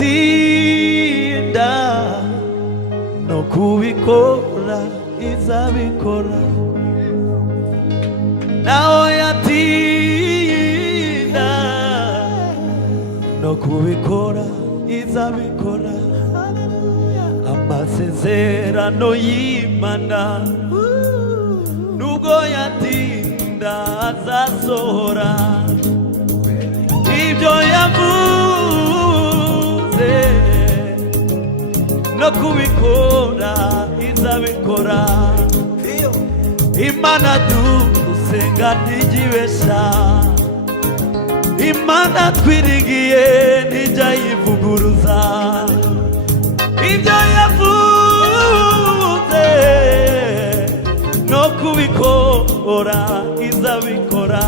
yatinda no kubikora izabikora, naho yatinda no kubikora izabikora. Amasezerano y'Imana nubwo yatinda azasohora, ibyo yavuze no kubikora izabikora. Imana dusenga ntijibesha, Imana twiringiye ntijya yivuguruza, ibyo yavuze no kubikora izabikora.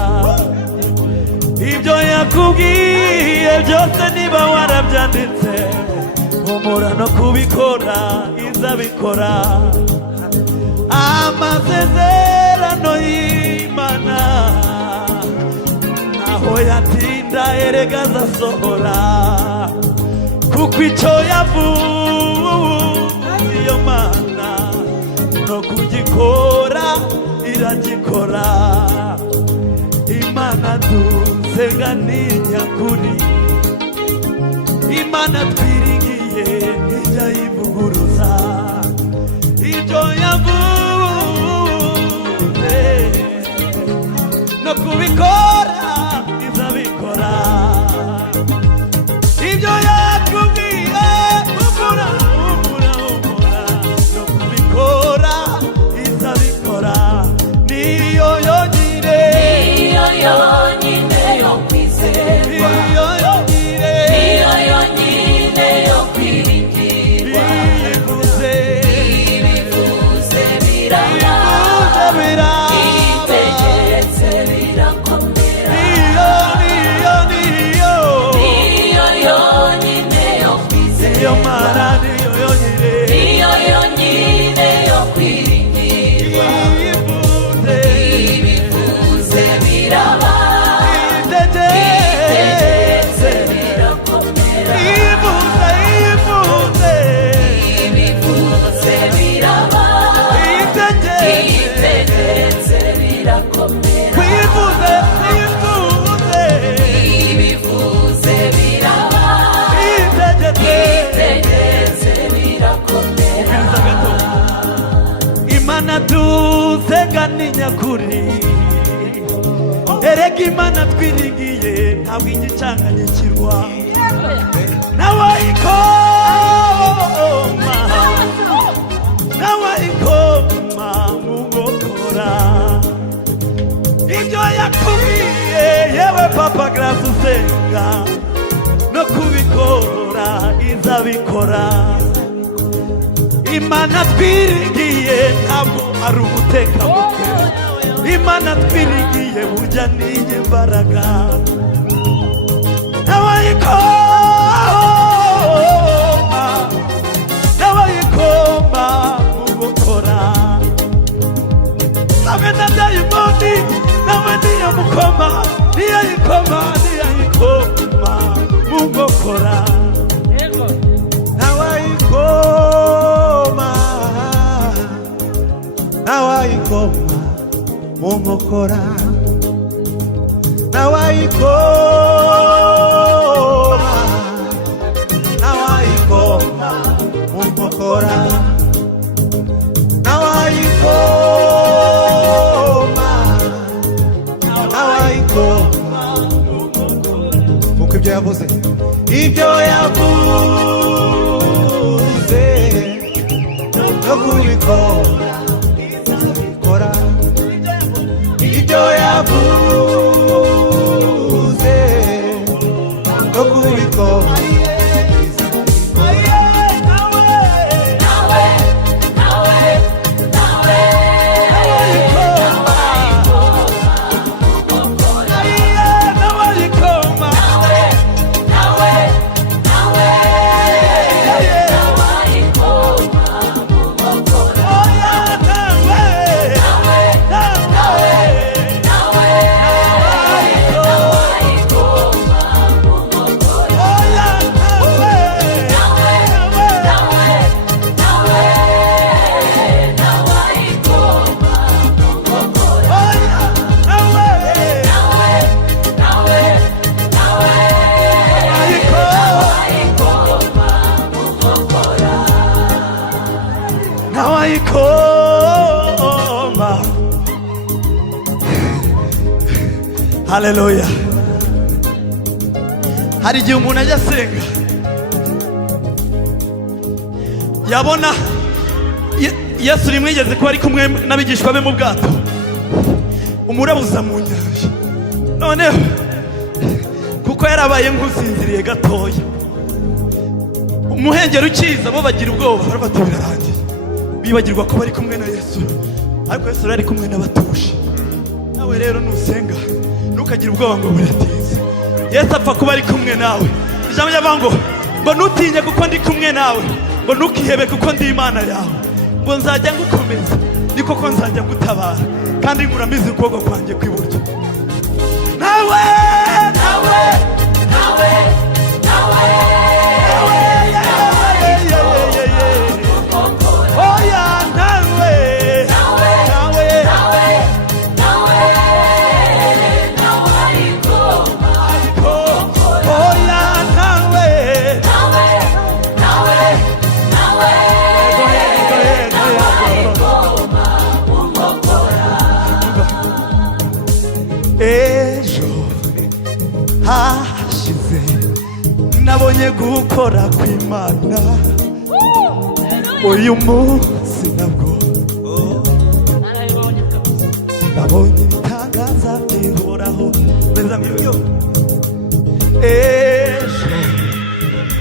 Ibyo yakubwiye byose niba warabyanditse, humura no kubikora izabikora. Amasezerano y'Imana naho yatinda erega azasohora, kuko icyo yavuze iyo Mana no kugikora iragikora. Imana dusenga ni nyakuri, Imana twiringiye ntijya yivuguruza, ibyo yavuze no kubikora izabikora. Ibyo yakubwiye humura no kubikora izabikora. Niyo yonyine yo kwizerwa, niyo yonyine yo kwiringirwa. Ibivuze biraba, itegetse birakomera. Niyo yonyine yo kwizerwa, niyo Mana niyo yonyine yo kwiringirwa. Ibivuze biraba, itegetse birakomera. Ibivuze biraba, itegetse birakomera. Ibivuze biraba, itegetse birakomera. Imana dusenga ni nyakuri, erega Imana twiringiye ntabwo igicanganyikirwa. Nawayikoma mu nkokora, ibyo yakubwiye yewe Papa Grace usenga no kubikora izabikora. Imana twiringiye ntabwo ari ubutekamutwe, Imana twiringiye burya niye mbaraga. Nawayikoma mu gukora, nawe na dayimoni nawe niyo mukoma, niyayikoma mu gukora. Nawayikoma mu nkokora, nawayikoma mu nkokora, nawayikoma kuko ibyo yavuze no kubikora. Ibyo yavuze no kubikora. Haleluya. Hari igihe umuntu ajya asenga yabona Yesu rimwigeze kuba ari kumwe n'abigishwa be mu bwato, umurabuza mu nyanja. Noneho kuko yarabaye nk'usinziriye gatoya, umuhengeri ukiza bo bagira ubwoba, barafata birarangiye, bibagirwa ko bari kumwe na Yesu. Ariko Yesu ari kumwe n'abatuje. Nawe rero nusenga ntukagire ubwoba ngo buratinze. Yesu apfa kuba ari kumwe nawe. Ijambo ry'avuga ngo ntutinye kuko ndi kumwe nawe, ngo ntukihebe kuko ndi Imana yawe, ngo nzajya ngukomeza, ni koko nzajya ngutabara, kandi nkuramize ukuboko kwanjye kw'iburyo. Nawe nawe nawe nawe oya nawe nawe nawe nawe ariko oya nawe nawe nawe nawe ejo hashize nabonye gukora kw'Imana, uyu munsi nabwo nabonye ibitangaza bihoraho. Ejo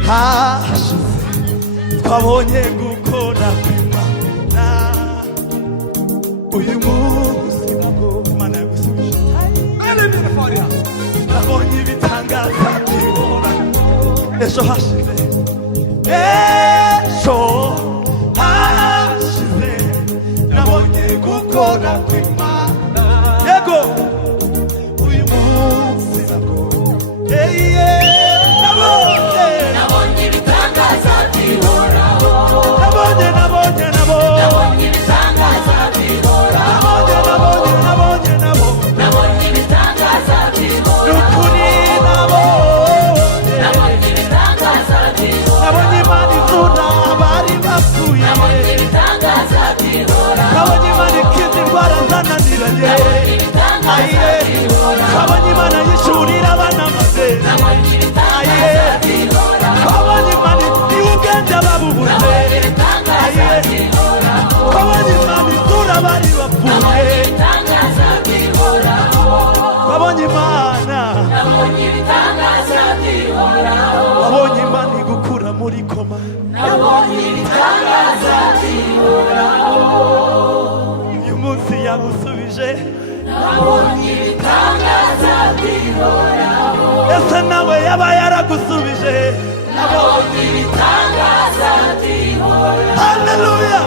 hashize twabonye gukora kw'Imana, uyu munsi nabwo Imana yagusubije. Nabonye ibitangaza bihoraho. Ejo hashize, ejo hashize nabonye gukora kw'Imana, yego uyu munsi nabwo nabonye ibitangaza bihoraho. Nabonye ibitangaza bihoraho. Nabonye ibitangaza bihoraho. Nukuri nabonye ibitangaza bihoraho. Nabonye Imana izura abari bapfuye. Nabonye ibitangaza bihoraho. Nabonye Imana ikiza indwara zananiranye. Nabonye ibitangaza bihoraho. Nabonye Imana yishurira abana maze. Nabonye ibitangaza bihoraho. Nabonye Imana iha ubwenge ababubuze. Nabonye ibitangaza bihoraho. Nabonye Imana izura abari bapfuye. Nabonye ibitangaza bihoraho. Nabonye Imana. Nabonye ibitangaza bihoraho. Nabonye Imana igukura muri koma. Nabonye ibitangaza bihoraho. Uyu munsi yagusubije. Nabonye ibitangaza bihoraho. Ese nawe yaba yaragusubije. Nabonye ibitangaza bihoraho. Haleluya.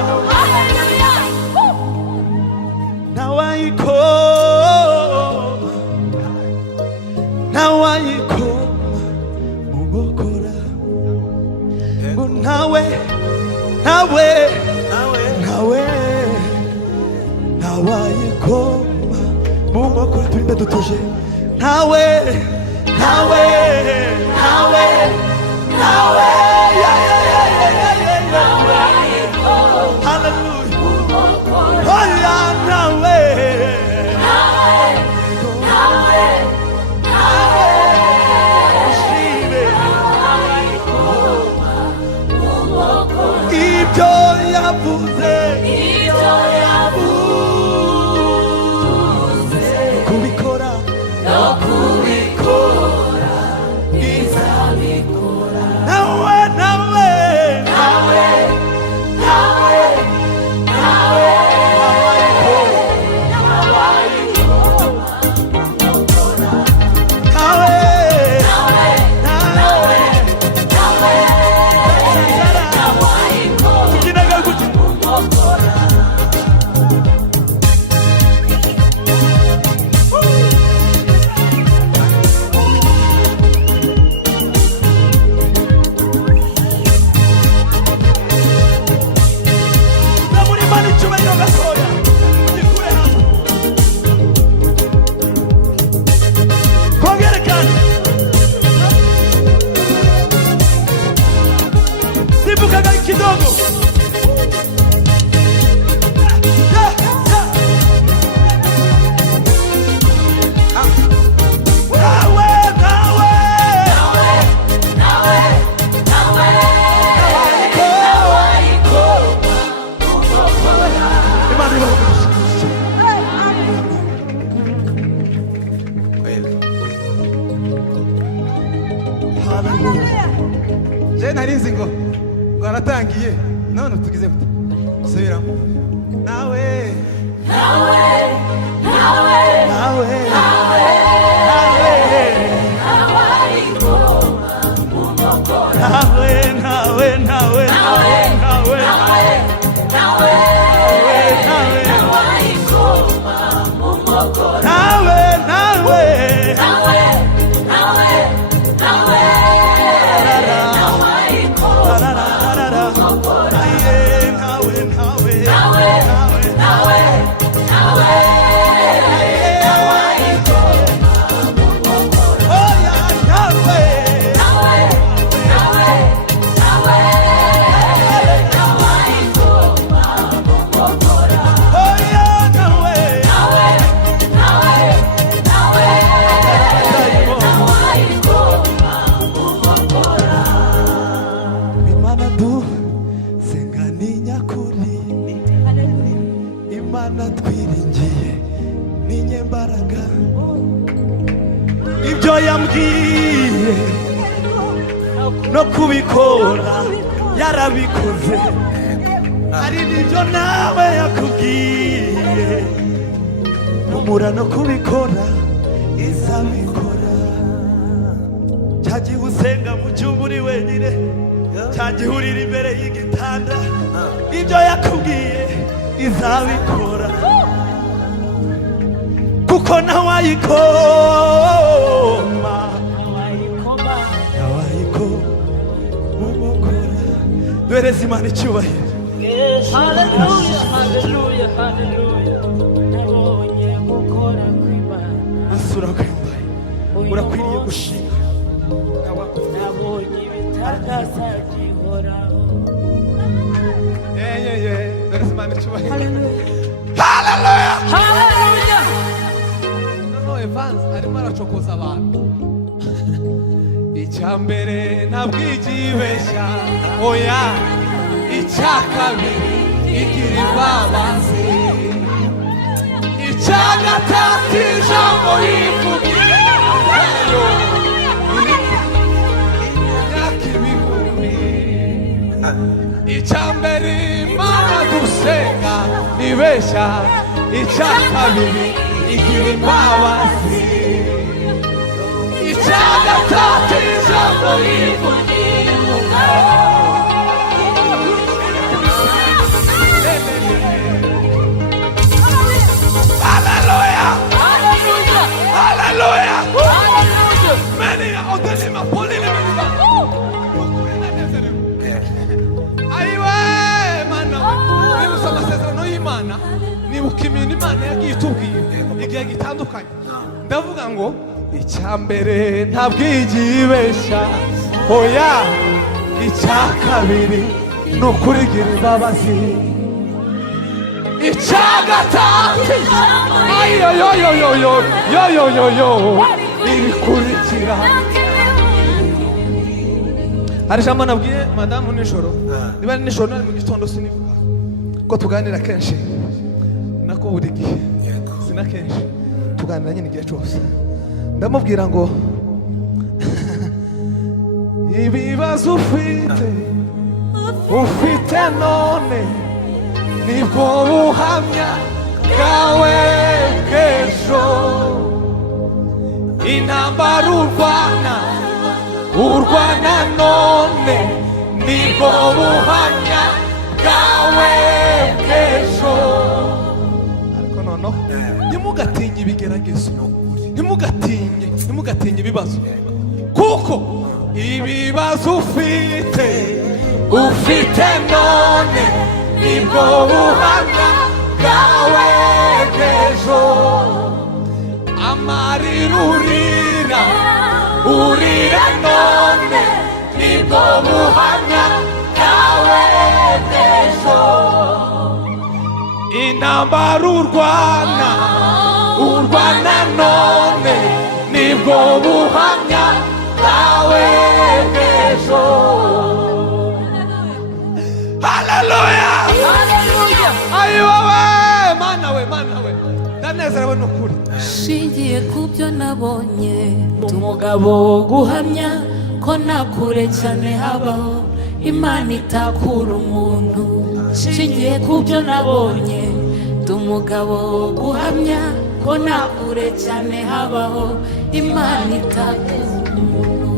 Nawayikoma mugokora, ngo nawayikoma mugokora. Turinde dutuje. Nawe hallelujah. Oya nawe ibyo yavuze kubikora no kubikora. je narinzi ngo aratangiye none tugize gute subiramo nawe nawe nawe nawe nawe Imana twiringiye ni nyembaraga ibyo yambwiye no kubikora yarabikoze ari nibyo nawe yakubwiye umura no kubikora izabikora cyagiye usenga mu cyumba uri wenyine cyagiye urira imbere y'igitanda ibyo yakubwiye izabikora kuko ntawayikoma umukora duhereze Imana icyubahiro. Haleluya, haleluya, haleluya. Nabonye gukora kw'Imana. Asura kw'Imana urakwiriye gushima. Nabonye ibitangaza gihoraho. duhereze Imana icyubahiro. Haleluya, Haleluya. Noneho Evans arimo aracokoza abantu. Icya mbere ntabwo igibeshya oya icya kabiri igira imbabazi icya gatatu ijambo rivugira imyaka ibihumbi icya mbere Imana gusenga ibeshya icya kabiri igira imbabazi icya gatatu ijambo rivugira Hallelujah! Haleluya. Hallelujah! Haleluya. Many of the lima polile miniba. Aiwe mana we usoma sezerano y'Imana nibuka ibintu Imana yagiye itubwiye igihe gitandukanye ndavuga ngo icya mbere ntabwo igibeshya oya icya kabiri ni ukurigira imbabazi icya gatatu ayoyoyoyoyoyoyoyoyo irikurikira hari ijambo nabwiye madamu nijoro niba ari nijoro nari mu gitondo sinibuka ko tuganira kenshi nako buri gihe sina kenshi tuganira nyine igihe cyose ndamubwira ngo ibibazo ufite none nibwo buhamya bwawe bw'ejo intambara urwana none nibwo buhamya bwawe bw'ejo ariko noneho ntimugatinye ibigeragezo ntimugatinye ibibazo kuko ibibazo ufite none nibwo buhamya bwawe bw'ejo amarira urira none nibwo buhamya bwawe bw'ejo intambara urwana none nibwo buhamya bwawe bw'ejo. Haleluya! Haleluya. Ayi wowe mana we ndanezerewe n'ukuri shingiye ku byo nabonye Umugabo wo guhamya ko nakure cyane habaho Imana itakura umuntu nshingiye ku byo nabonye ndi umugabo wo guhamya ko nakure cyane habaho Imana itakura umuntu.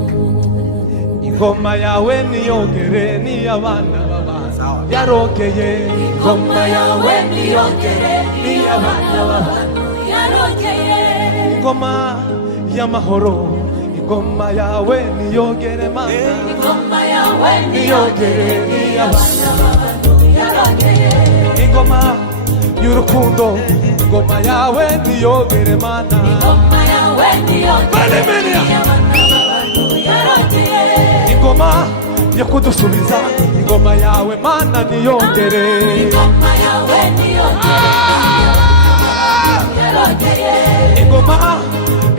Ingoma yawe niyongere niy'abana b'abantu yarogeye. Ingoma yawe niyongere niy'abana b'abantu yarogeye. Ingoma y'amahoro, ingoma yawe niyongere mana. Ingoma yawe niyongere niy'abana b'abantu yarogeye. Ingoma y'urukundo, ingoma yawe niyongere mana. Ingoma yawe niyongere niy'abana b'abantu yarogeye. Ingoma yo kudusubiza, ingoma yawe mana niyongere. Ingoma yawe niyongere yarogeye. Ingoma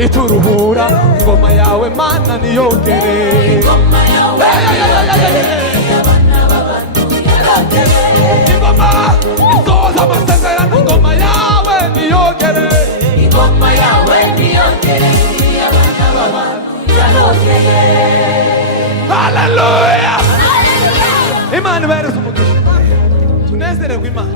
ituruhura, ingoma yawe mana niyongere. Ingoma yawe niyongere niy'abana b'abantu yarogeye. Ingoma isoza amasezerano, ingoma yawe niyongere. Ingoma yawe niyongere niy'abana b'abantu yarogeye. Hallelujah! Imana ibahereze umugisha, tunezererwe Imana.